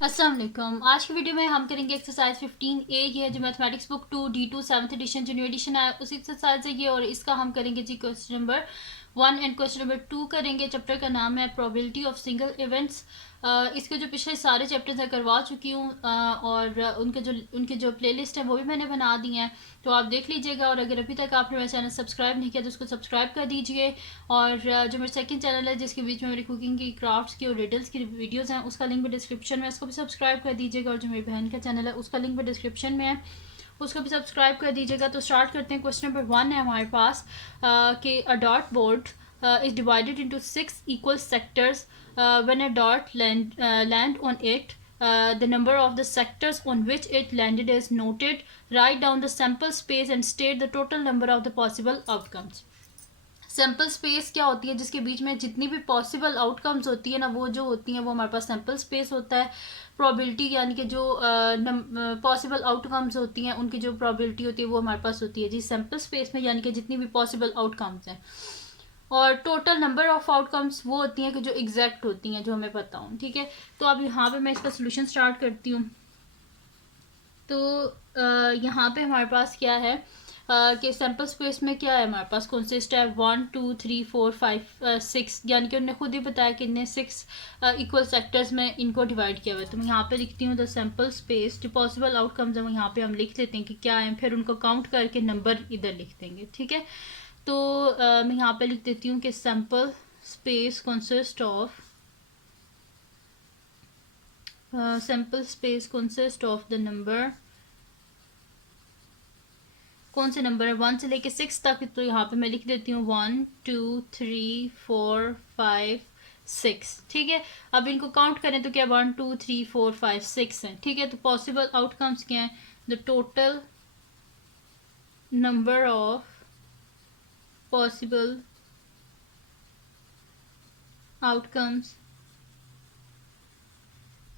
अस्सलाम वालेकुम। आज की वीडियो में हम करेंगे एक्सरसाइज 15A। ये है जो mathematics book 2D2 7th edition जो न्यू एडिशन है उसी एक्सरसाइज है ये, और इसका हम करेंगे जी question number 1 and question number 2 करेंगे। चैप्टर का नाम है प्रोबेबिलिटी ऑफ सिंगल इवेंट्स। इसके जो पिछले सारे चैप्टर्स हैं करवा चुकी हूँ, और उनके जो प्लेलिस्ट है वो भी मैंने बना दी हैं, तो आप देख लीजिएगा। और अगर अभी तक आपने मेरा चैनल सब्सक्राइब नहीं किया तो उसको सब्सक्राइब कर दीजिए। और जो मेरा सेकंड चैनल है जिसके बीच में मेरी कुकिंग की, क्राफ्ट्स की और रिडल्स की वीडियोस हैं, उसका लिंक भी डिस्क्रिप्शन में, उसको भी सब्सक्राइब कर दीजिएगा। और जो मेरी बहन का चैनल है उसका लिंक भी डिस्क्रिप्शन में है, उसको भी सब्सक्राइब कर दीजिएगा। तो स्टार्ट करते हैं। क्वेश्चन नंबर 1 है हमारे पास कि a dot board is divided into 6 equal sectors. When a dot land on it, the number of the sectors on which it landed is noted. Write down the sample space and state the total number of the possible outcomes. Sample space क्या होती है? जिसके बीच में जितनी भी possible outcomes होती है ना, वो जो होती हैं वो हमारे पास सैम्पल स्पेस होता है। प्रोबेबिलिटी यानी कि जो पॉसिबल आउटकम्स होती हैं उनकी जो प्रोबेबिलिटी होती है वो हमारे पास होती है जी सैम्पल स्पेस में, यानी कि जितनी भी पॉसिबल आउटकम्स हैं। और टोटल नंबर ऑफ आउटकम्स वो होती हैं कि जो एग्जैक्ट होती हैं, जो हमें पता हो। ठीक है, तो अब यहाँ पे मैं इसका सोल्यूशन स्टार्ट करती हूँ। तो यहाँ पे हमारे पास क्या है कि सैम्पल स्पेस में क्या है हमारे पास, कंसिस्ट है 1 2 3 4 5 6, यानी कि उन्होंने खुद ही बताया कि इन्हें 6 इक्वल सेक्टर्स में इनको डिवाइड किया हुआ है। तो मैं यहाँ पे लिखती हूँ द सैम्पल स्पेस, जो पॉसिबल आउटकम्स हैं वो यहाँ पे हम लिख लेते हैं कि क्या है, फिर उनको काउंट करके नंबर इधर लिख देंगे। ठीक है, तो मैं यहाँ पे लिख देती हूँ कि sample space consist of the number, कौन से नंबर है 1 से लेके 6 तक, तो यहाँ पे मैं लिख देती हूँ 1 2 3 4 5 6। ठीक है, अब इनको काउंट करें तो क्या 1 2 3 4 5 6 है। ठीक है, तो पॉसिबल आउटकम्स क्या है? The total number of possible outcomes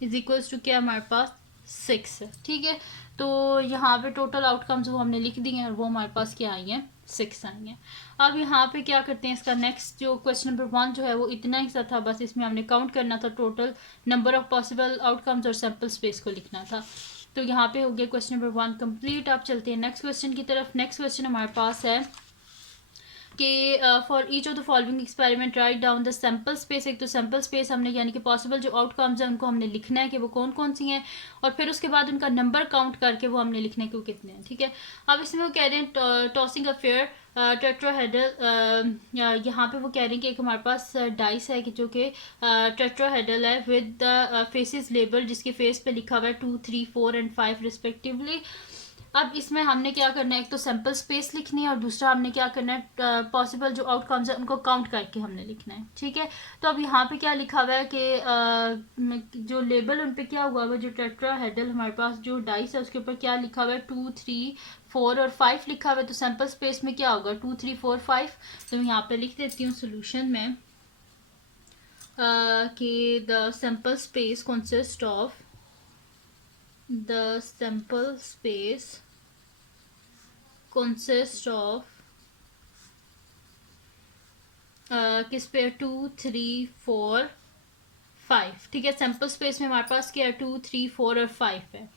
is equals to क्या हमारे पास 6 है। ठीक है, तो यहाँ पे टोटल आउटकम्स वो हमने लिख दिए हैं और वो हमारे पास क्या आई हैं 6 आई हैं। अब यहाँ पे क्या करते हैं, इसका नेक्स्ट जो क्वेश्चन नंबर 1 जो है वो इतना ही सा था, बस इसमें हमने काउंट करना था total number of possible outcomes और सैम्पल स्पेस को लिखना था। तो यहाँ पे हो गया क्वेश्चन नंबर 1 कंप्लीट। आप चलते हैं नेक्स्ट क्वेश्चन की तरफ। नेक्स्ट क्वेश्चन हमारे पास है कि for each of the following experiment write down the sample space. एक तो सैम्पल स्पेस हमने यानी कि पॉसिबल जो आउटकम्स हैं उनको हमने लिखना है कि वो कौन कौन सी हैं, और फिर उसके बाद उनका नंबर काउंट करके वो हमने लिखना है कि वो कितने हैं। ठीक है, अब इसमें वो कह रहे हैं टॉसिंग अ फेयर टेट्राहेड्रल। यहाँ पे वो कह रहे हैं कि एक हमारे पास डाइस है कि जो कि टेट्राहेड्रल है विद द फेसेस लेबल, जिसके फेस पे लिखा हुआ है 2 3 4 एंड 5 रिस्पेक्टिवली। अब इसमें हमने क्या करना है, एक तो सैम्पल स्पेस लिखनी है और दूसरा हमने क्या करना है पॉसिबल जो आउटकम्स है उनको काउंट करके हमने लिखना है। ठीक है, तो अब यहाँ पे क्या लिखा हुआ है कि जो लेबल उन पे क्या हुआ हुआ, जो टेट्राहेड्रल हमारे पास जो डाइस है उसके ऊपर क्या लिखा हुआ है 2 3 4 और 5 लिखा हुआ है। तो सैम्पल स्पेस में क्या होगा 2 3 4 5। तो मैं यहाँ पे लिख देती हूँ सोल्यूशन में कि the sample space consist of the sample space consists of किस पे 2 3 4 5। ठीक है, सैम्पल स्पेस में हमारे पास क्या है 2 3 4 और 5 है।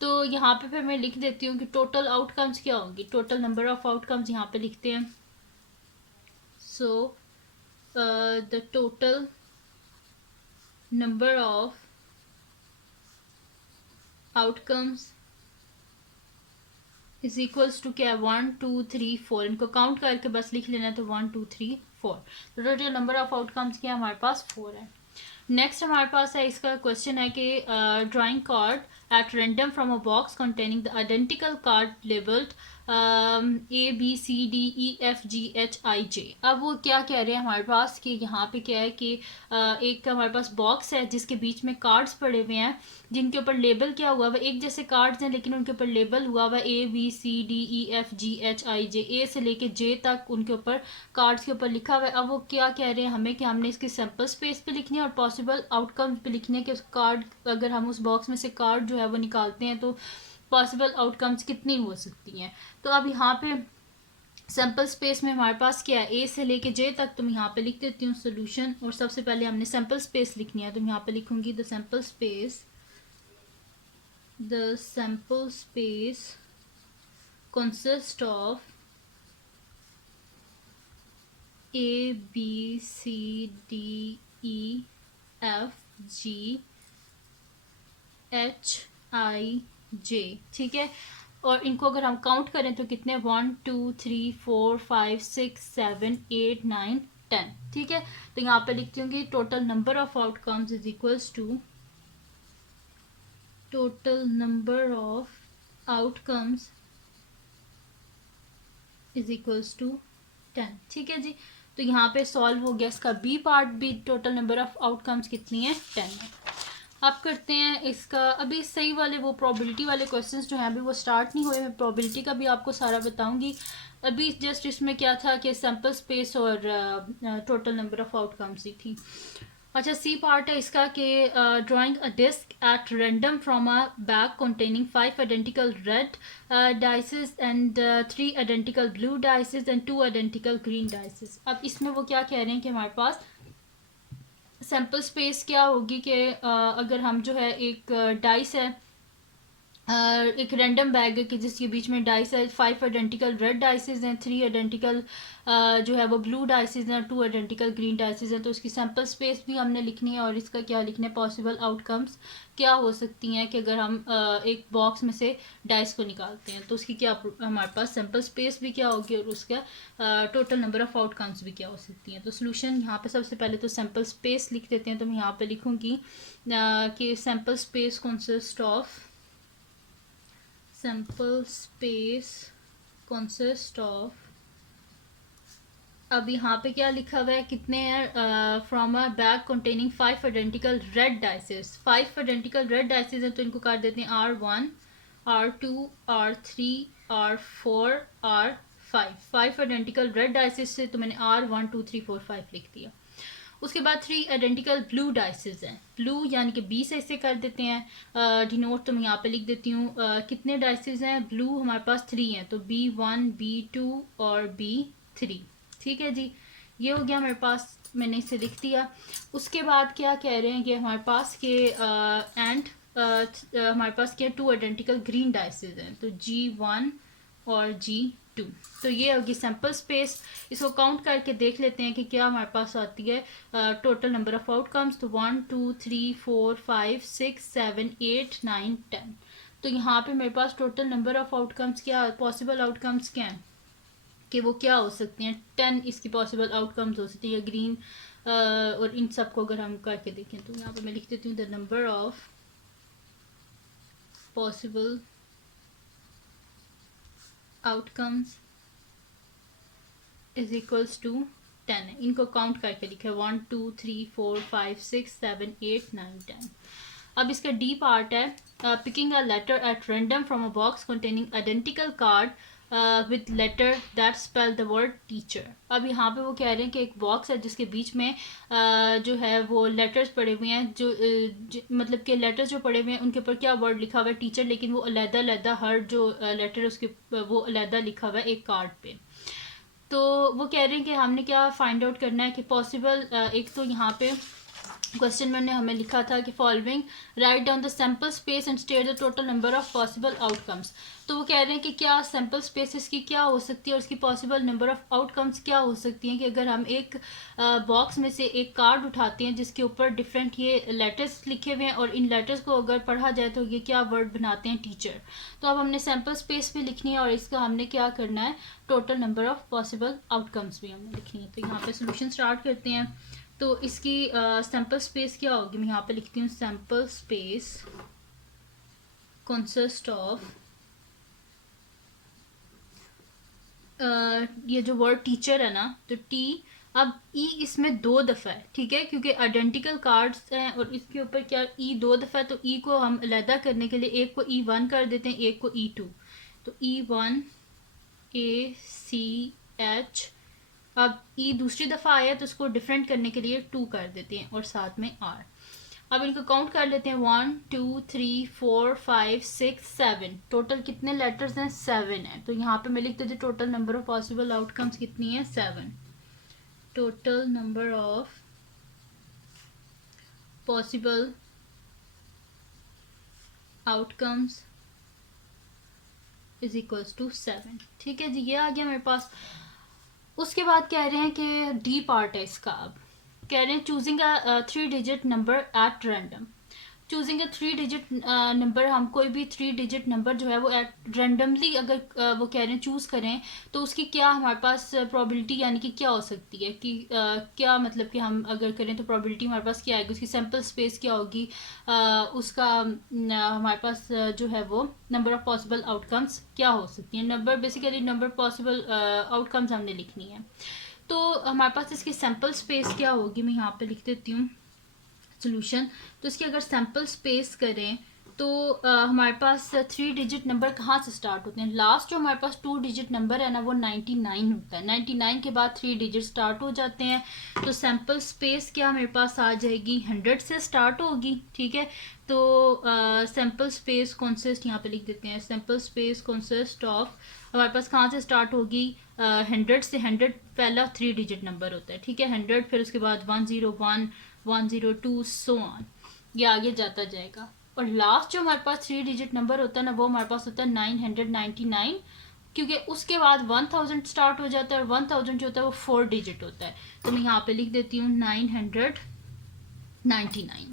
तो यहाँ पे फिर मैं लिख देती हूँ कि टोटल आउटकम्स क्या होंगी। टोटल नंबर ऑफ आउटकम्स यहाँ पे लिखते हैं। So the total number of outcomes is equals to क्या है 1 2 3 4। इनको काउंट करके बस लिख लेना है, तो 1 2 3 4। तो टोटल नंबर ऑफ आउटकम्स क्या हमारे पास 4 है। नेक्स्ट हमारे पास है, इसका क्वेश्चन है कि drawing card at random from a box containing the identical card labelled ABCDEFGHIJ। अब वो क्या कह रहे हैं हमारे पास कि यहाँ पे क्या है कि एक हमारे पास बॉक्स है जिसके बीच में कार्ड्स पड़े हुए हैं जिनके ऊपर लेबल क्या हुआ हुआ, एक जैसे कार्ड्स हैं लेकिन उनके ऊपर लेबल हुआ हुआ ABCDEFGHIJ, ए से लेके जे तक उनके ऊपर कार्ड्स के ऊपर लिखा हुआ है। अब वो क्या कह रहे हैं हमें कि हमने इसकी सैम्पल स्पेस पे लिखनी है और पॉसिबल आउटकम्स पे लिखने है कि उस कार्ड, अगर हम उस बॉक्स में से कार्ड जो है वो निकालते हैं तो पॉसिबल आउटकम्स कितनी हो सकती हैं। तो अब यहाँ पे सैम्पल स्पेस में हमारे पास क्या है ए से लेके जे तक। तो मैं यहाँ पे लिख देती हूँ सोल्यूशन, और सबसे पहले हमने सैम्पल स्पेस लिखनी है, तो मैं यहाँ पे लिखूंगी the sample space the sample space consists of A, B, C, D, E, F, G, H, I, J, ठीक है। और इनको अगर हम काउंट करें तो कितने 1 2 3 4 5 6 7 8 9 10, ठीक है। तो यहाँ पे लिखती हूँ कि total number of outcomes is equals to total number of outcomes is equals to 10, ठीक है जी। तो यहाँ पे सॉल्व हो गया इसका बी पार्ट भी, टोटल नंबर ऑफ आउटकम्स कितनी है 10 है। अब करते हैं इसका, अभी सही वाले वो प्रोबेबिलिटी वाले क्वेश्चंस जो हैं अभी वो स्टार्ट नहीं हुए, मैं प्रोबेबिलिटी का भी आपको सारा बताऊंगी। अभी जस्ट इसमें क्या था कि सैम्पल स्पेस और टोटल नंबर ऑफ आउटकम्स ही थी। अच्छा, सी पार्ट है इसका कि drawing a disc at random from a bag containing 5 identical red dices and 3 identical blue dices and 2 identical green dices। अब इसमें वो क्या कह रहे हैं कि हमारे पास सैम्पल स्पेस क्या होगी कि अगर हम जो है एक डाइस है, एक रैंडम बैग है कि जिसके बीच में डाइस है, 5 आइडेंटिकल रेड डाइसेस हैं, 3 आइडेंटिकल जो है वो ब्लू डाइसेस हैं, 2 आइडेंटिकल ग्रीन डाइसेस हैं। तो उसकी सैम्पल स्पेस भी हमने लिखनी है और इसका क्या लिखना है, पॉसिबल आउटकम्स क्या हो सकती हैं कि अगर हम एक बॉक्स में से डाइस को निकालते हैं तो उसकी क्या हमारे पास सैम्पल स्पेस भी क्या होगी और उसका टोटल नंबर ऑफ आउटकम्स भी क्या हो सकती हैं। तो सोल्यूशन यहाँ पे सबसे पहले तो सैम्पल स्पेस लिख देते हैं। तो मैं यहाँ पे लिखूँगी कि sample space consist of sample space consist of, अब यहाँ पे क्या लिखा हुआ है, कितने हैं, from a bag containing 5 identical red dices, 5 identical red dices हैं तो इनको काट देते हैं R1 R2 R3 R4 R5, 5 identical red dices से तो मैंने R1 2 3 4 5 लिख दिया। उसके बाद 3 आइडेंटिकल ब्लू डाइसेस हैं, ब्लू यानी कि बी से इसे कर देते हैं डिनोट। तो मैं यहाँ पे लिख देती हूँ कितने डाइसेस हैं, ब्लू हमारे पास 3 हैं तो B1 B2 और B3, ठीक है जी। ये हो गया हमारे पास, मैंने इसे लिख दिया। उसके बाद क्या कह रहे हैं कि हमारे पास के एंड हमारे पास क्या 2 आइडेंटिकल ग्रीन डाइसेस हैं तो G1 और G2। तो ये होगी सैम्पल स्पेस। इसको काउंट करके देख लेते हैं कि क्या हमारे पास आती है टोटल नंबर ऑफ आउटकम्स। तो 1 2 3 4 5 6 7 8 9 10। तो यहाँ पे मेरे पास टोटल नंबर ऑफ आउटकम्स क्या, पॉसिबल आउटकम्स क्या हैं कि वो क्या हो सकती हैं, 10 इसकी पॉसिबल आउटकम्स हो सकती हैं ग्रीन और इन सब को अगर हम करके देखें तो यहाँ पे मैं लिख देती हूँ the number of possible outcomes is equals to 10 है। इनको काउंट करके लिखा है 1 2 3 4 5 6 7 8 9 10। अब इसका डी पार्ट है picking a letter at random from a box containing identical card with letter that spell the word teacher. अब यहाँ पे वो कह रहे हैं कि एक बॉक्स है जिसके बीच में जो है वो लेटर्स पड़े हुए हैं, जो मतलब कि लेटर्स जो पड़े हुए हैं उनके ऊपर क्या वर्ड लिखा हुआ है टीचर, लेकिन वो अलग-अलग हर जो लेटर है उसके वो अलग लिखा हुआ है एक कार्ड पे। तो वो कह रहे हैं कि हमने क्या फाइंड आउट करना है कि पॉसिबल, एक तो यहाँ पे क्वेश्चन में हमें लिखा था कि following write down the sample space and state the total number of possible outcomes. तो वो कह रहे हैं कि क्या सैम्पल स्पेसिस की क्या हो सकती है और उसकी पॉसिबल नंबर ऑफ आउटकम्स क्या हो सकती हैं कि अगर हम एक बॉक्स में से एक कार्ड उठाते हैं जिसके ऊपर डिफरेंट ये लेटर्स लिखे हुए हैं और इन लेटर्स को अगर पढ़ा जाए तो ये क्या वर्ड बनाते हैं टीचर। तो अब हमने सैम्पल स्पेस भी लिखनी है और इसका हमने क्या करना है total number of possible outcomes भी हमने लिखनी है। तो यहाँ पे सोल्यूशन स्टार्ट करते हैं। तो इसकी सैम्पल स्पेस क्या होगी, मैं यहाँ पे लिखती हूँ सैम्पल स्पेस कंसिस्ट ऑफ, ये जो वर्ड टीचर है ना तो टी, अब ई इसमें 2 दफ़ा है, ठीक है, क्योंकि आइडेंटिकल कार्ड्स हैं और इसके ऊपर क्या ई 2 दफ़ा है। तो ई को हम अलहदा करने के लिए एक को E1 कर देते हैं, एक को E2। तो E1 ACH, अब ई दूसरी दफ़ा आया तो उसको डिफरेंट करने के लिए 2 कर देते हैं और साथ में R। अब इनको काउंट कर लेते हैं 1 2 3 4 5 6 7, टोटल कितने लेटर्स हैं 7 है। तो यहाँ पे मैं लिख देती हूँ total number of possible outcomes कितनी है 7, total number of possible outcomes is equals to 7। ठीक है जी, ये आ गया मेरे पास। उसके बाद कह रहे हैं कि डी पार्ट है इसका। अब कह रहे हैं choosing a 3 digit number at random. Choosing a 3 digit number, हम कोई भी 3 डिजिट नंबर जो है वो एट रैंडमली अगर वो कह रहे हैं चूज़ करें तो उसकी क्या हमारे पास प्रोबेबिलिटी यानी कि क्या हो सकती है कि क्या मतलब कि हम अगर करें तो प्रोबेबिलिटी हमारे पास क्या आएगी, उसकी सैम्पल स्पेस क्या होगी, उसका हमारे पास जो है वो नंबर ऑफ पॉसिबल आउटकम्स क्या हो सकती हैं। Number basically number possible outcomes हमने लिखनी है। तो हमारे पास इसकी सैम्पल स्पेस क्या होगी, मैं यहाँ पे लिख देती हूँ सोल्यूशन। तो इसकी अगर सैम्पल स्पेस करें तो हमारे पास 3 डिजिट नंबर कहाँ से स्टार्ट होते हैं। लास्ट जो हमारे पास 2 डिजिट नंबर है ना वो 99 होता है। 99 के बाद 3 डिजिट स्टार्ट हो जाते हैं। तो सैम्पल स्पेस क्या मेरे पास आ जाएगी, 100 से स्टार्ट होगी। ठीक है, तो सैम्पल स्पेस कॉन्सिस्ट यहाँ पे लिख देते हैं। सैम्पल स्पेस कॉन्सिस्ट ऑफ हमारे पास कहाँ से स्टार्ट होगी, 100 से। 100 पहला 3 डिजिट नंबर होता है। ठीक है, 100 फिर उसके बाद 101 102 सो ऑन, ये आगे जाता जाएगा। और लास्ट जो हमारे पास 3 डिजिट नंबर होता है ना वो हमारे पास होता है 999, क्योंकि उसके बाद 1000 स्टार्ट हो जाता है और 1000 जो होता है वो 4 डिजिट होता है। तो मैं यहाँ पे लिख देती हूँ 999।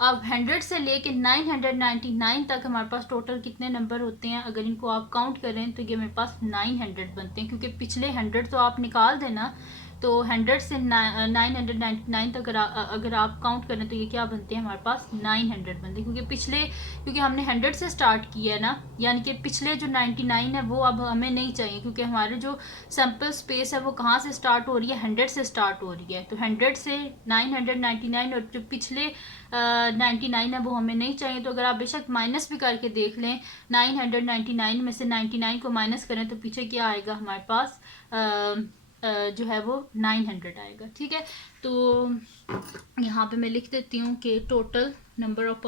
अब 100 से लेके 999 तक हमारे पास टोटल कितने नंबर होते हैं, अगर इनको आप काउंट करें तो ये मेरे पास 900 बनते हैं, क्योंकि पिछले 100 तो आप निकाल देना। तो 100 से 999 तक अगर आप काउंट करें तो ये क्या बनते हैं, हमारे पास 900 बनते हैं, क्योंकि हमने 100 से स्टार्ट किया है ना, यानी कि पिछले जो 99 है वो अब हमें नहीं चाहिए, क्योंकि हमारे जो सैम्पल स्पेस है वो कहाँ से स्टार्ट हो रही है, 100 से स्टार्ट हो रही है। तो 100 से 999 और जो पिछले 99 है वो हमें नहीं चाहिए। तो अगर आप बेशक माइनस भी करके देख लें, 999 में से 99 को माइनस करें तो पीछे क्या आएगा हमारे पास, जो है वो 900 आएगा। ठीक है, तो यहाँ पे मैं लिख देती हूँ कि total number of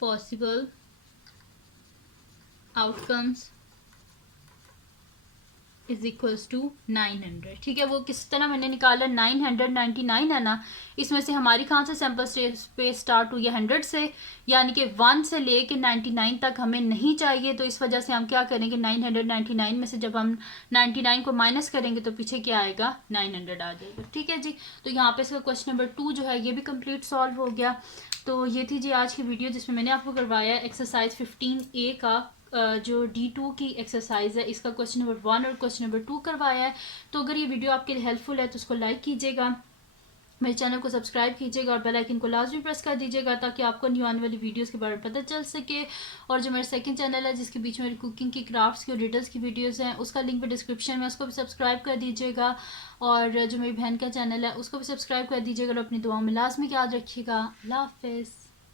possible outcomes is equals to 900। ठीक है, वो किस तरह मैंने निकाला, 999 है ना, इसमें से हमारी कहाँ से सैम्पल स्पेस स्टार्ट हुई है, 100 से, यानी कि 1 से लेके 99 तक हमें नहीं चाहिए। तो इस वजह से हम क्या करेंगे, 999 में से जब हम 99 को माइनस करेंगे तो पीछे क्या आएगा, 900 आ जाएगा। ठीक है जी, तो यहाँ पे इसका क्वेश्चन नंबर 2 जो है ये भी कंप्लीट सॉल्व हो गया। तो ये थी जी आज की वीडियो जिसमें मैंने आपको करवाया एक्सरसाइज 15A का जो D2 की एक्सरसाइज है, इसका क्वेश्चन नंबर 1 और क्वेश्चन नंबर 2 करवाया है। तो अगर ये वीडियो आपके लिए हेल्पफुल है तो उसको लाइक कीजिएगा, मेरे चैनल को सब्सक्राइब कीजिएगा और बेल आइकन को लाजमी प्रेस कर दीजिएगा ताकि आपको न्यू आने वाली वीडियोस के बारे में पता चल सके। और जो मेरा सेकंड चैनल है जिसके बीच में कुकिंग की, क्राफ्ट्स की और रिडल्स की वीडियोस हैं, उसका लिंक भी डिस्क्रिप्शन में, उसको भी सब्सक्राइब कर दीजिएगा। और जो मेरी बहन का चैनल है उसको भी सब्सक्राइब कर दीजिएगा और अपनी दुआओं में लाजमी याद रखिएगा। अल्लाह हाफिज़।